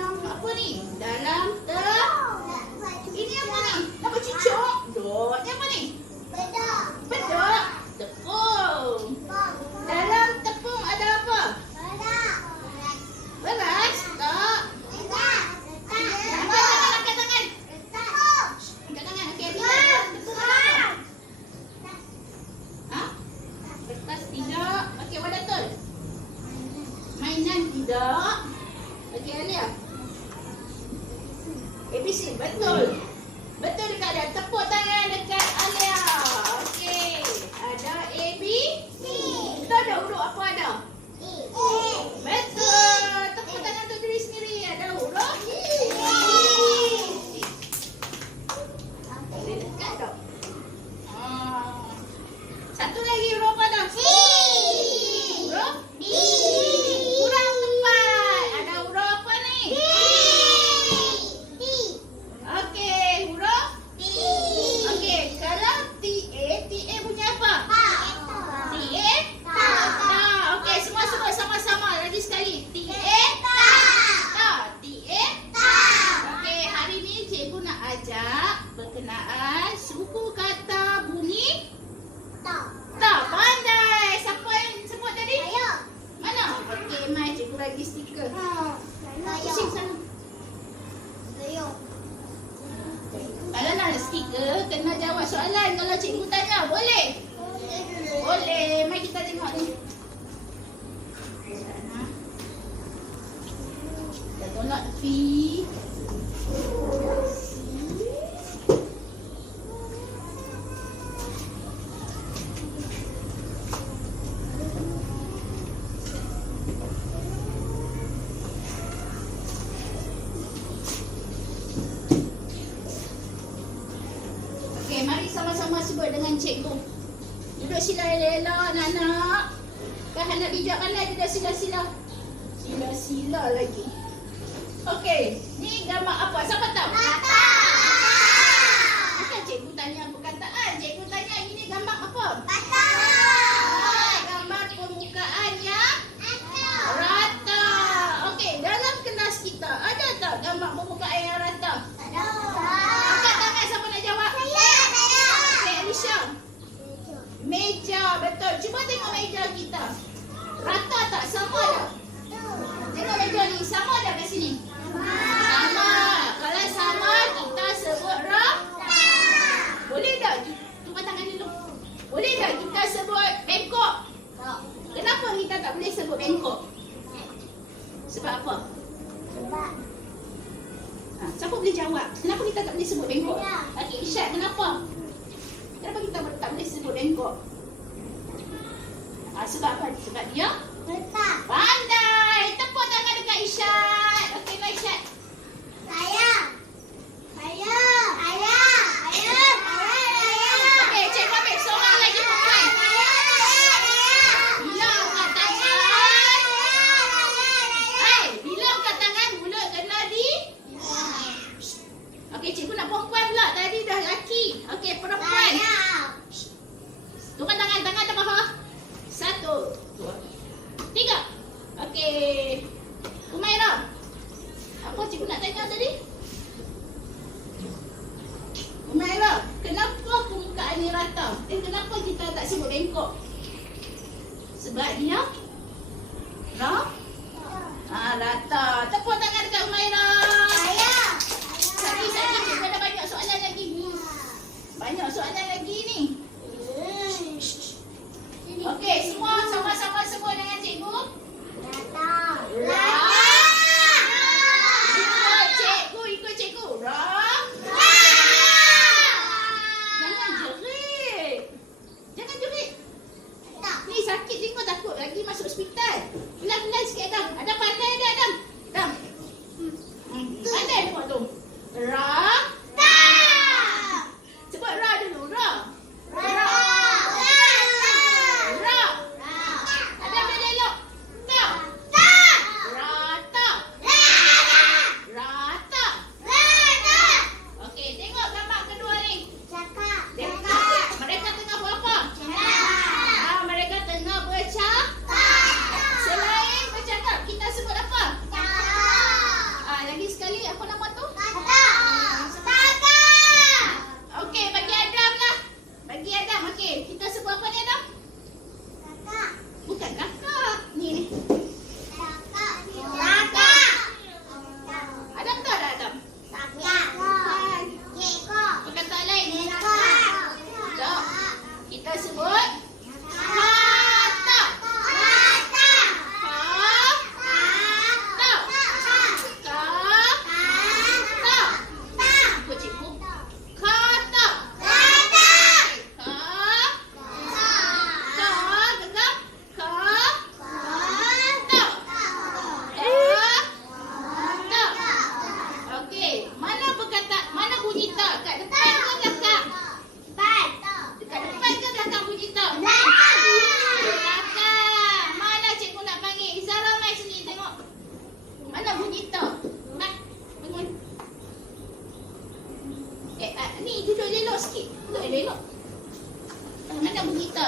Apa ni? Dalam ini apa ni? Nama cucuk? Dot. Ni apa ni? Bedok. Tepung. Dalam tepung ada apa? Beras? Tak. Angkat tangan. Angkat tangan. Okey, dalam tepung ada apa? Ha? Kertas tidak. Okey, Wadatul. Mainan tidak. Okey, Alia. ABC, betul. Betul dekat ada. Tepuk tangan dekat Alia. Okey. Ada A, B, C. Kita ada huruf apa ada? Betul. Tepuk tangan untuk diri sendiri. Ada huruf E. Boleh dekat tak? Satu lagi huruf apa dah? Huruf D. Kurang tepat. Ada huruf apa ni? Okey, huruf T. Okey, kalau TA bunyi apa? TA? Tak. Okey, semua sebut sama-sama. Lagi sekali. TA? Tak. TA? Okey, hari ni cikgu nak ajak berkenaan suku kata bunyi tak. Pandai. Siapa yang sebut tadi? Mana? Okey, mai cikgu bagi stiker. Pusing sana. Kalau nak stiker, kena jawab soalan kalau cikgu tanya. Boleh? Boleh. Mari kita tengok ni. Kita tolak tepi. Okey, mari sama-sama sebut dengan cikgu. Duduk sila elok anak-anak. Kan anak bijak pandai duduk sila-sila. Sila-sila lagi. Okey, ni gambar apa? Siapa tahu? Bukan cikgu tanya perkataan. Cikgu tanya ini gambar apa? Gambar permukaan yang rata. Okey, dalam kelas kita ada tak gambar permukaan yang rata? Angkat tangan siapa nak jawab? Okey, Alicia. Meja, betul. Cuba tengok meja kita. Rata tak? Sama tak? Tengok meja ni. Sama tak kat sini? Sama. Kalau sama, kita sebut rata. Boleh tak? Tumpah tangan dulu. Boleh tak kita sebut bengkok? Kenapa kita tak boleh sebut bengkok? Sebab apa? Siapa boleh jawab? Kenapa kita tak boleh sebut bengkok? Okey, Isyad, kenapa? Kenapa kita tak boleh sebut bengkok? Sebab apa? Sebab dia pandai. Tepuk tangan dekat Isyad. Okey, baik Isyad. Okey, cikgu ambil seorang lagi perempuan. Bila angkat tangan. Bila angkat tangan, mulut kena di. Okey, cikgu nak perempuan pula. Tadi dah lelaki. Okey, perempuan. Turun tangan dah bawah. 1, 2, 3. Okey. Umairah. Apa cikgu nak tanya tadi? Umairah, kenapa permukaan ni rata? Kenapa kita tak sebut bengkok? Sebab dia rata. Tepuk tangan dekat Umairah. Sagi, cikgu ada banyak soalan lagi. Banyak soalan lagi ni. Okey, semua sama-sama sebut dengan cikgu. Ikut cikgu. Jangan jerit. Ni sakit cikgu, takut lagi masuk hospital. Pelan-pelan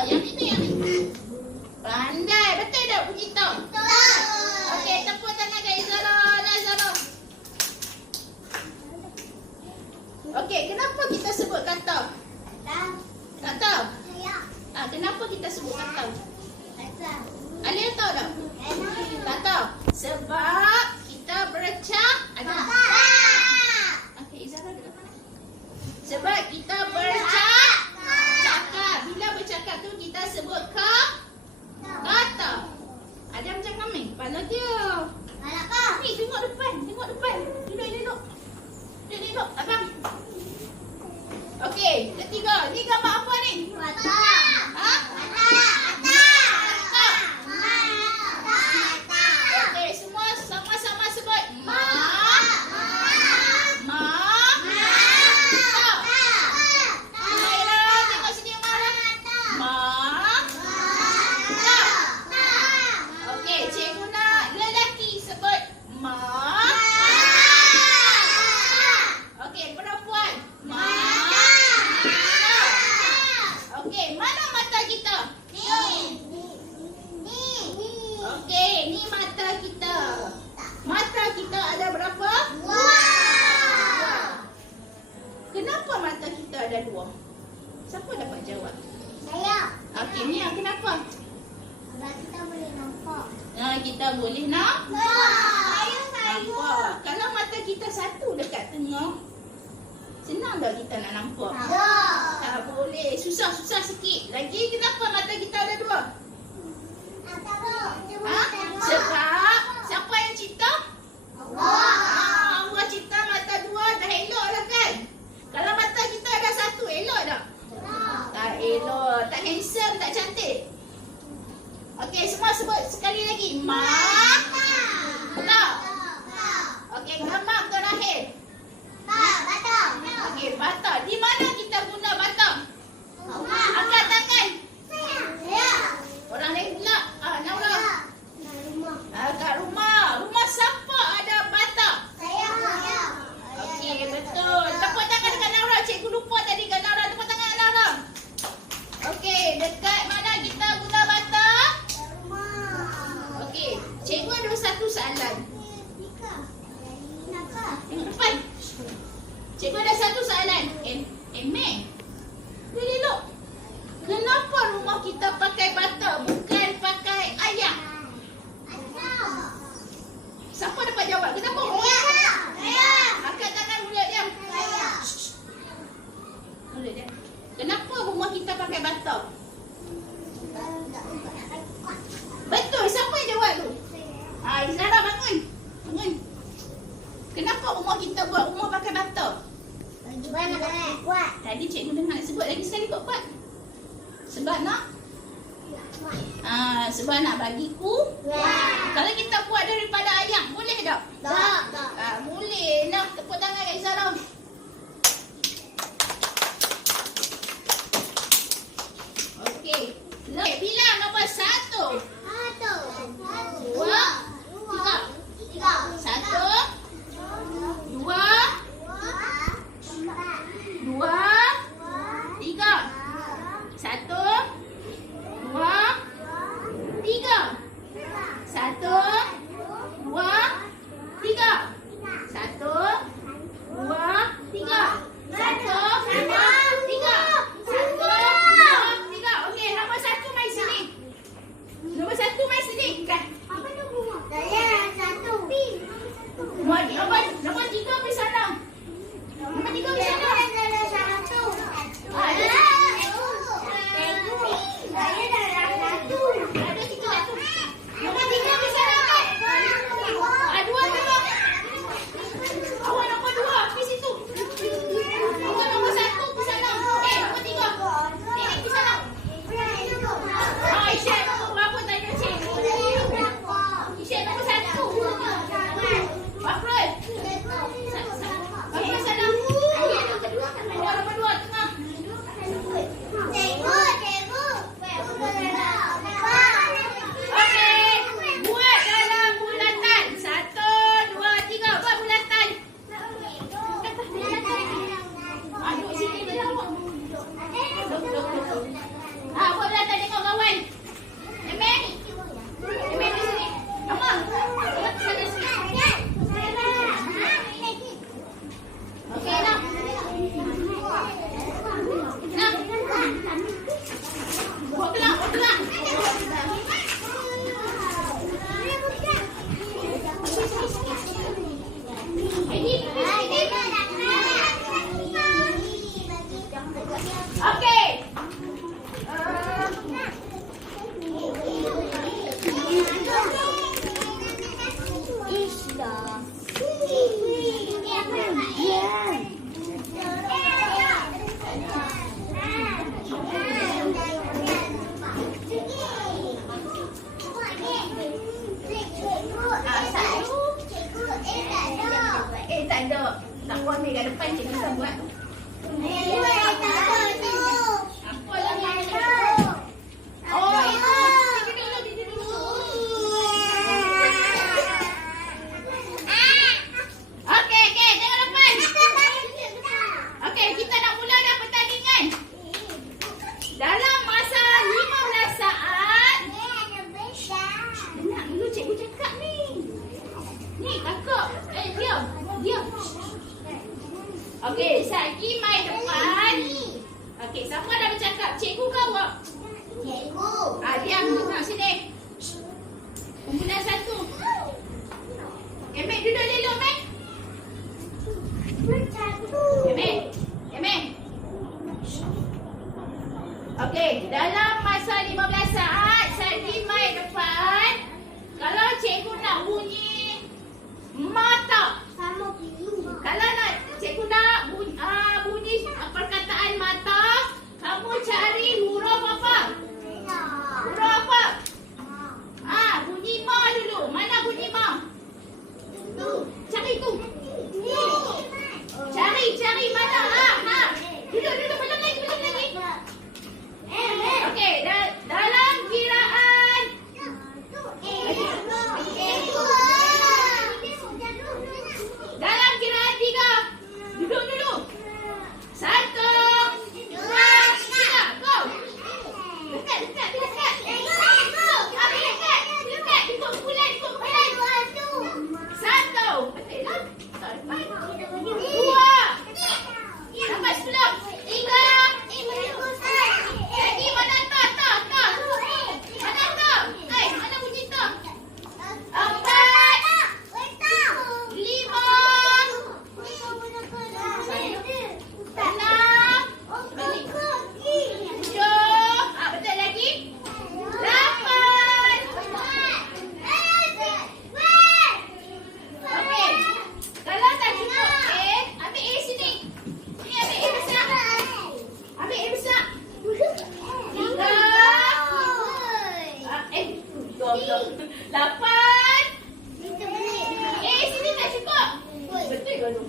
Yang ini. Pandai. Betul tak Bu Gita? Betul. Okey, tepuk tangan kat Izara. Nah, Izara. Okey, kenapa kita sebut kata? Tak tahu? Kenapa kita sebut kata? Alia tahu tak? Tak tahu. Sebab kita bercakap. Ada tak? Okey, Izara duduk mana? Sebab kita bercakap. Bila bercakap tu kita sebut kata. Ada macam kami. Kepala dia. Ni tengok depan. Tengok depan. Duduk. Duduk. Abang. Okey, ketiga. Ni gambar apa ni? Ha? Okey, semua sama-sama sebut. Maira, tengok sini Maira. Okey, cikgu nak lelaki sebut okey, perempuan. Okey, mana mata kita? Okey, ni mata kita. Mata kita ada berapa? Dua. Kenapa mata kita ada dua? Siapa dapat jawab? Okey, Mia, kenapa? Kita boleh nampak. Kalau mata kita satu dekat tengah, senang tak kita nak nampak? Tak boleh. Susah sikit. Lagi kenapa mata kita ada dua? Sebab siapa yang cipta? Allah cipta mata dua, dah elok lah kan? Kalau mata kita ada satu, elok tak? Tak elok. Tak handsome, tak cantik. Okey, semua sebut sekali lagi. Betul? Okey, gambar terakhir. Okey, bata. Di mana kita guna bata? Angkat tangan. Orang lain pula. Naura. Kat rumah. Rumah siapa ada bata? Okey, betul. Tepuk tangan dekat Naura. Cikgu lupa tadi kat Naura. Tepuk tangan kat Naura. Okey, dekat mana kita guna bata? Okey, cikgu ada satu soalan. Tengok depan. Cikgu ada satu soalan. Meh. Dia elok. Kenapa rumah kita pakai bata bukan pakai ayam? Siapa dapat jawab? Kenapa rumah? Angkat tangan mulut dia. Mulut dia. Kenapa rumah kita pakai bata? Betul. Siapa yang jawab tu? Izara, bangun. Kenapa rumah kita buat rumah pakai bata? Tadi cikgu dengar nak sebut lagi sekali kuat. Sebab nak? Sebab nak bagi Kalau kita buat daripada ayam, boleh tak? Boleh. Nah, tepuk tangan kat Izara. Okey. Bilang nombor 1. 2. 3. 1. 2. 3. 1. 2. 3. 1. 2. 3. 1. ada. Tak puas ambil kat depan, cikgu bisa buat. Apa lagi? Oh, itu. Tidur dulu. Okey, tengok depan. Okey, kita nak mula dah pertandingan. Dalam masa 15 saat. Nak dulu cikgu cakap ni. Ni kakak. Diam. Okey, Syaki mai depan. Okey, siapa dah bercakap? Cikgu ke awak? Cikgu. Diam dulu sini. Kumpulan satu. Mek duduk elok, Mek. Mek. Okey, dalam masa 15 saat, Syaki mai depan. Kalau cikgu nak bunyi mata. Kalau nak cikgu nak bunyi perkataan mata, kamu cari huruf apa? Huruf apa? Bunyi ma dulu. Mana bunyi ma? Cari tu. Cari mana? Duduk belum lagi. Okey, dalam kiraan. Dalam kiraan 3. Duduk dulu. 1, 2, 3. Go. Dekat. Dekat. Ikut bulan. 1. Betul lah. 2. Sampai 10. 3. Lagi mana tak? Mana tak? Mana bunyi tak? 4. 5. 6. Betul lagi. 8. Okey. Kalau tak cukup ambil A sini. Ni ambil A besar. Ambil A besar. 3. 8. Sini tak cukup. Betul ke tu?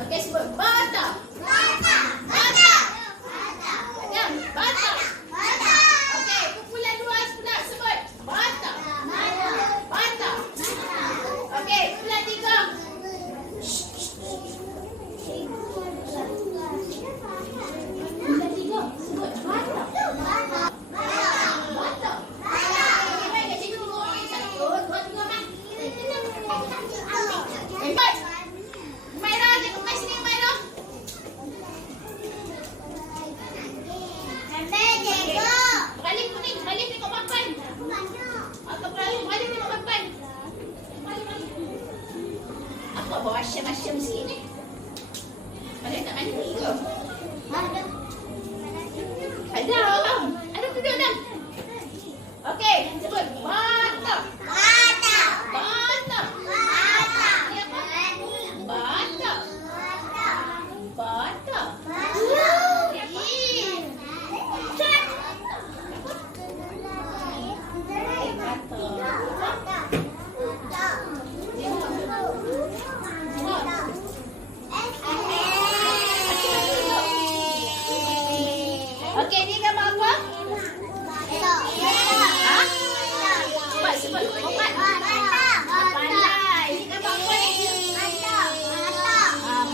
Okey, sebut bata. Bata. Ya, bata. Okey, kumpulan luas pula sebut bata. Bata. Okey, kumpulan 3. Kumpulan 3 sebut bata. Bata. Okey, baik, kat cikgu tengok orang yang satu, 2, 3, mai. Empat. Maira, cikgu mai sini, Maira. Beralih kuning, beralih tengok papan. Atau beralih tengok papan. Apa bawa asyam-asyam sikit ni? Ada tak mandi ke? Ada orang. Ada duduk dah. Okey, sebut bata. Bata. Ni apa? Bata. Bata. Ih. Cat. Okey, ni gambar apa? Ha? Sebut empat. Pandai. Ni gambar apa ni?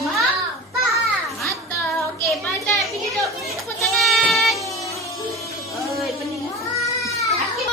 Mata. Okey, pandai. Pergi duduk. Tepuk tangan. Oi, pening. Akhir.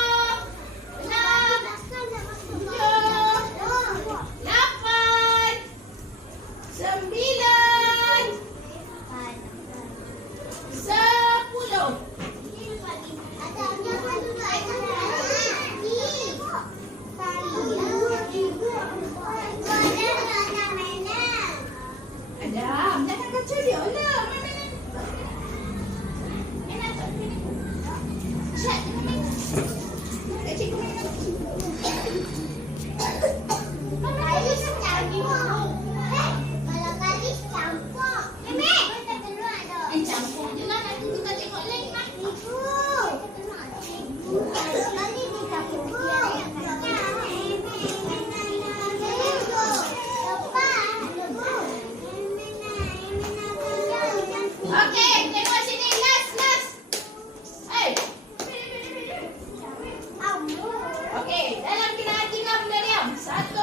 1,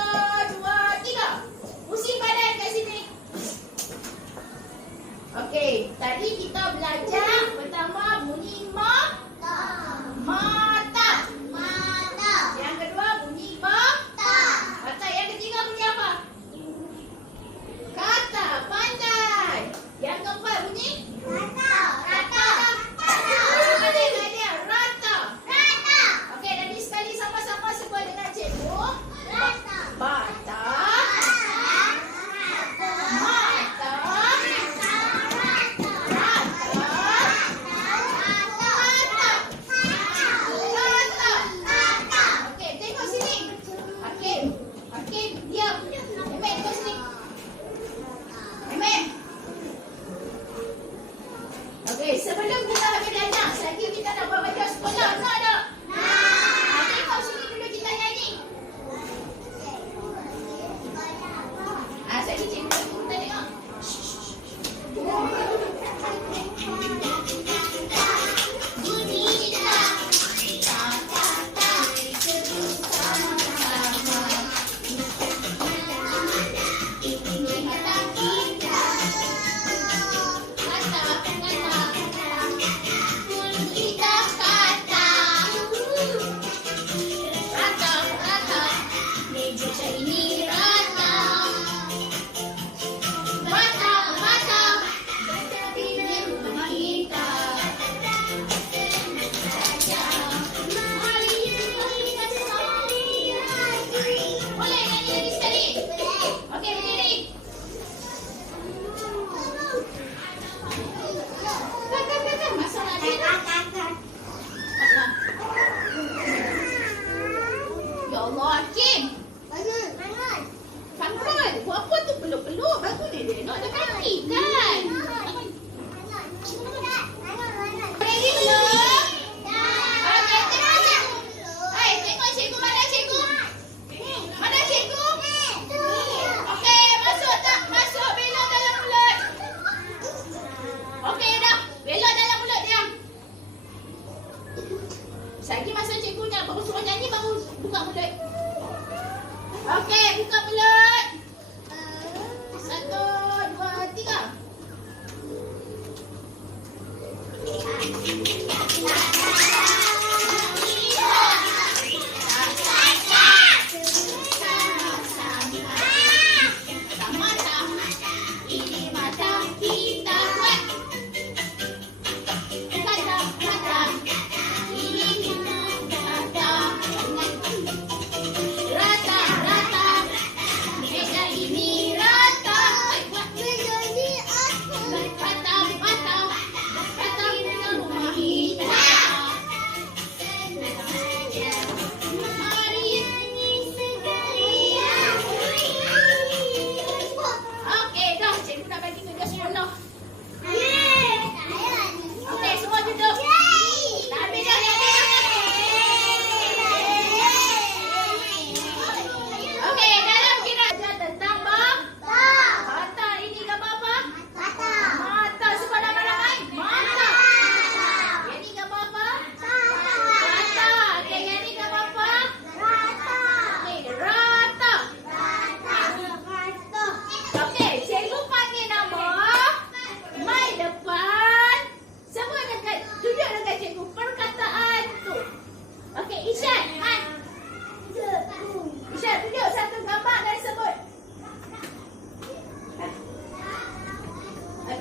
2, 3.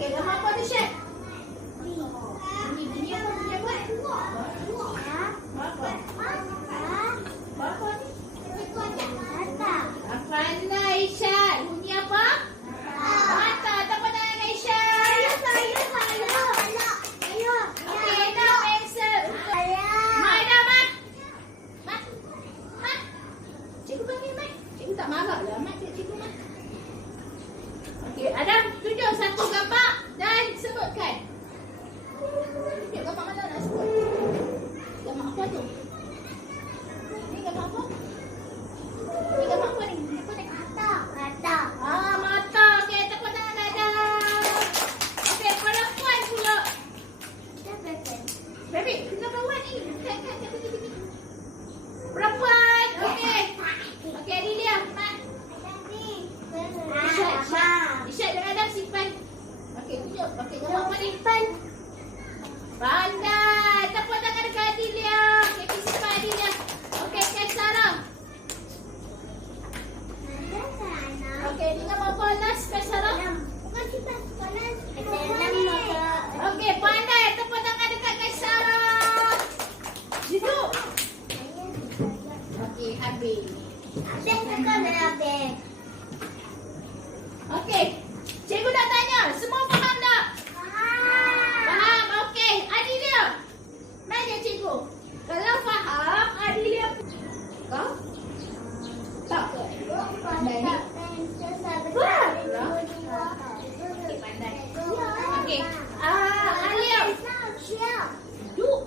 Okey, gambar apa tu, Syed? Bunyi apa dia buat? Apa? Apa ni? Pandai, Syed. Bunyi apa? Mata. Tepuk tangan dengan Syed. Okey, now answer. Mai dah, Mat. Mat. Cikgu panggil Mat. Cikgu tak marah lah, Mat. Cikgu Mat. Okey, Adam, tunjuk satu gambar dan sebutkan. Tunjuk gambar mana nak sebut? Gambar apa tu? Ni gambar apa? Ni gambar apa ni? Apa ni? Mata. Okey, tepuk tangan Adam. Okey, perempuan pula. Baby, kenapa buat ni? Kan, pergi. Perempuan. Okey. Okey, Adelia, Mat. Isyad dengan Adam simpan. Okey, tunjuk. Okey, gambar apa ni? Pandai. Tepuk tangan dekat Adelia. Okey, simpan Adelia. Okey, Kak Sarah. Okey, ni gambar apa last, Kak Sarah? Okey, pandai. Tepuk tangan dekat Kak Sarah. Duduk. Okey, habis. Okey, cikgu nak tanya. Semua faham tak? Faham. Okey, Adelia. Mana cikgu? Kalau faham, Adelia. Kau? Tak ke? Pandai ni? Okey, pandai. Okey. Alia. Duduk.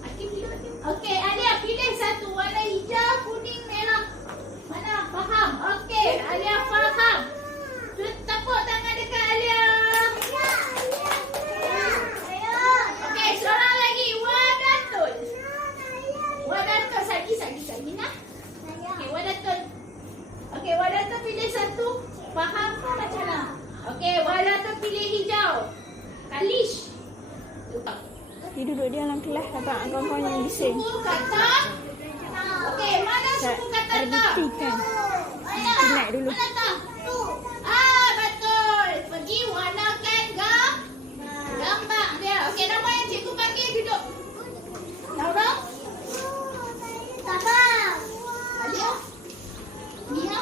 Hakim duduk. Okey, Alia pilih satu. Warna hijau, kuning, merah. Mana? Faham? Okey, Alia faham. Tepuk tangan dekat Alia. Okey, seorang lagi. Wadatul. Sagi nak? Okey, Wadatul. Okey, Wadatul pilih satu. Faham ke macam mana? Okey, Wadatul pilih hijau. Kalish. Dia duduk di dalam kelas dapat kawan-kawan yang bising. Suku kata. Okey, mana suku kata Ada tak? bukti kan? Naik dulu. Mana tak? Betul. Pergi warnakan gambar dia. Okey, nama yang cikgu panggil duduk. Laura? Alia? Mia?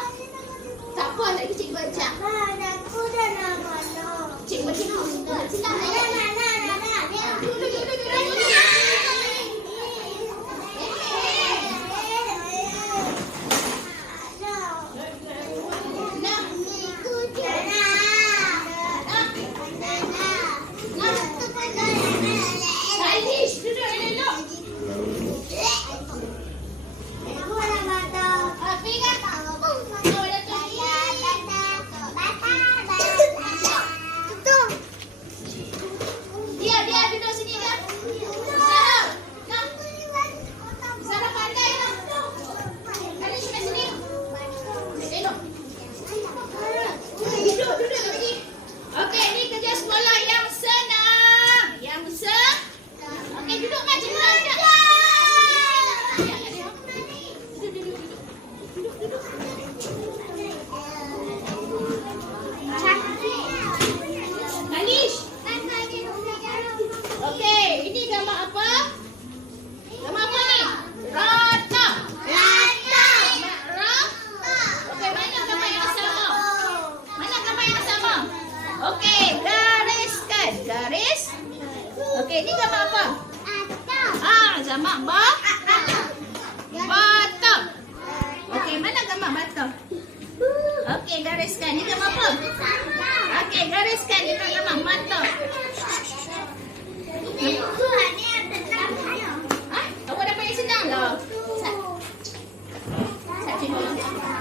Tak apa lagi cikgu ajak. Cikgu senang. Duduk. Kalish, duduk elok. Pegang. Dia duduk sini dah. Sarah. Nah. Sarah pandai lah. Kalish kat sini. Elok. Duduk lagi. Okey, ni kerja sekolah yang senang. Okey, duduk macam mana? Kalish. Okey, ini gambar apa? Gambar apa ni? Rata. Okey, mana gambar yang sama? Okey, gariskan. Garis. Okey, ini gambar apa? Gambar bata. Okey, mana gambar bata? Okey, gariskan. Ini gambar apa? Okey, gariskan. Ini gambar mata. Awak dapat yang senang lah.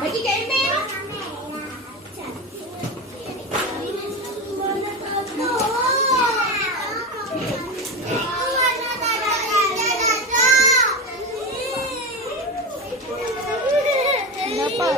Bagi kat email. Dapat.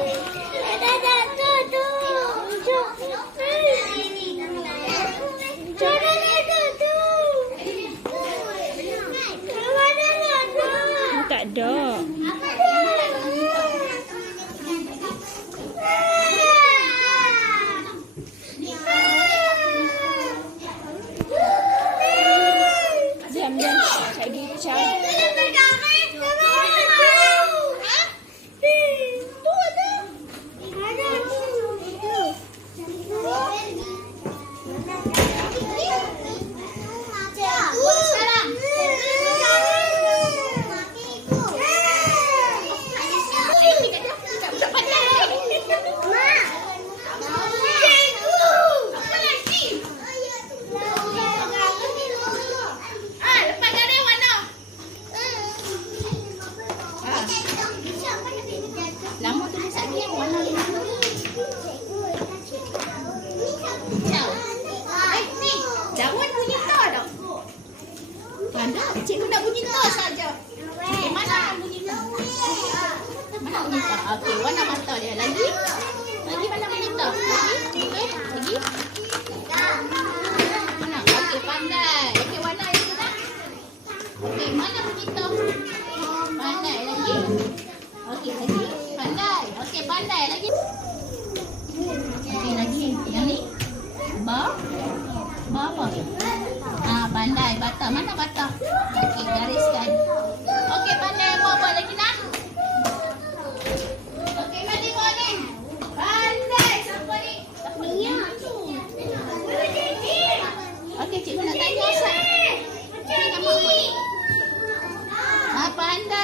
bata? Mana bata? Okey, gariskan. Okey, pandai mau buat lagi nak? Okey, Mak tengok ni. Pandai siapa ni? Okey, cikgu nak tanya Ustaz. Ni kat mak ni. Pandai.